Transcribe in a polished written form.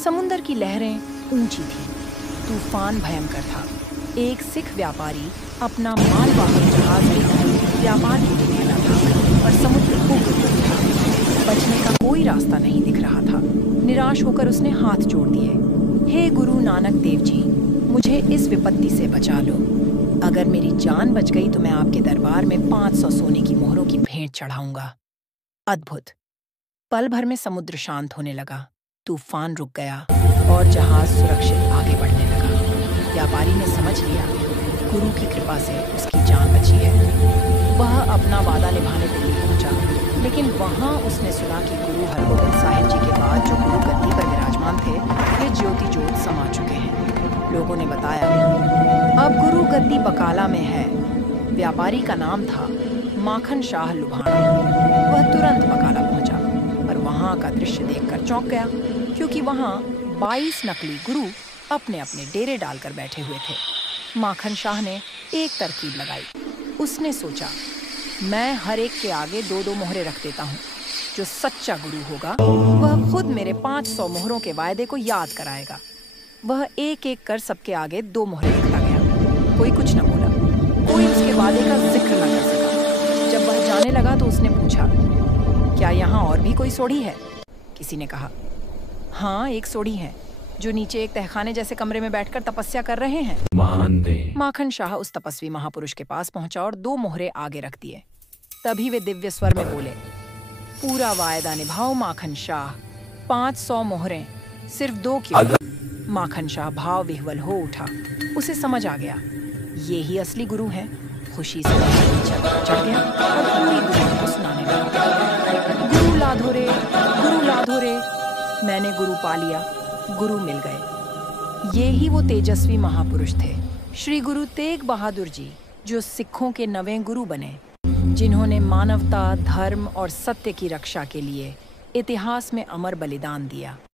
समुंदर की लहरें ऊंची थीं, तूफान भयंकर था। एक सिख व्यापारी अपना मालवाहक जहाज लेकर व्यापार के लिए निकला था, पर समुद्र उग्र था। बचने का कोई रास्ता नहीं दिख रहा था। निराश होकर उसने हाथ जोड़ दिए। हे गुरु नानक देव जी, मुझे इस विपत्ति से बचा लो। अगर मेरी जान बच गई तो मैं आपके दरबार में 500 सोने की मोहरों की भेंट चढ़ाऊंगा। अद्भुत। पल भर में समुद्र शांत होने लगा, तूफान रुक गया और जहाज सुरक्षित आगे बढ़ने लगा। व्यापारी ने समझ लिया, गुरु की कृपा से उसकी जान बची है। वह अपना वादा निभाने दिल्ली पहुंचा, लेकिन वहां उसने सुना कि गुरु हरगोबिंद साहिब जी के बाद जो गुरु गद्दी पर विराजमान थे, वे ज्योति ज्योत समा चुके हैं। लोगों ने बताया, अब गुरु गद्दी बकाला में है। व्यापारी का नाम था माखन शाह लुभाना। वह तुरंत बकाला पहुंचा, पर वहां का दृश्य देखकर चौंक गया, क्योंकि वहां 22 नकली गुरु अपने अपने डेरे डालकर बैठे हुए थे। माखन शाह ने एक तरकीब लगाई। उसने सोचा, मैं हर एक के आगे 2-2 मोहरें रख देता हूँ। जो सच्चा गुरु होगा वह खुद मेरे 500 मोहरों के वायदे को याद कराएगा। वह एक एक कर सबके आगे 2 मोहरें रखता गया। कोई कुछ न बोला, कोई उसके वादे का जिक्र न कर सका। जब वह जाने लगा तो उसने पूछा, क्या यहाँ और भी कोई सोढ़ी है? किसी ने कहा, हाँ, एक सोढ़ी है, जो नीचे एक तहखाने जैसे कमरे में बैठकर तपस्या कर रहे हैं। माखन शाह उस तपस्वी महापुरुष के पास पहुंचा और 2 मोहरें आगे रख दिए। तभी वे दिव्य स्वर में बोले, पूरा वायदा निभाओ माखन शाह, 500 मोहरें, सिर्फ 2 क्यों? माखन शाह भाव विह्वल हो उठा। उसे समझ आ गया, ये ही असली गुरु है। खुशी से चढ़ गया और पूरी दुनिया को सुनाने लगा, गुरु लाधो रे, गुरु लाधो रे, मैंने गुरु पा लिया, गुरु मिल गए। ये ही वो तेजस्वी महापुरुष थे, श्री गुरु तेग बहादुर जी, जो सिखों के 9वें गुरु बने, जिन्होंने मानवता, धर्म और सत्य की रक्षा के लिए इतिहास में अमर बलिदान दिया।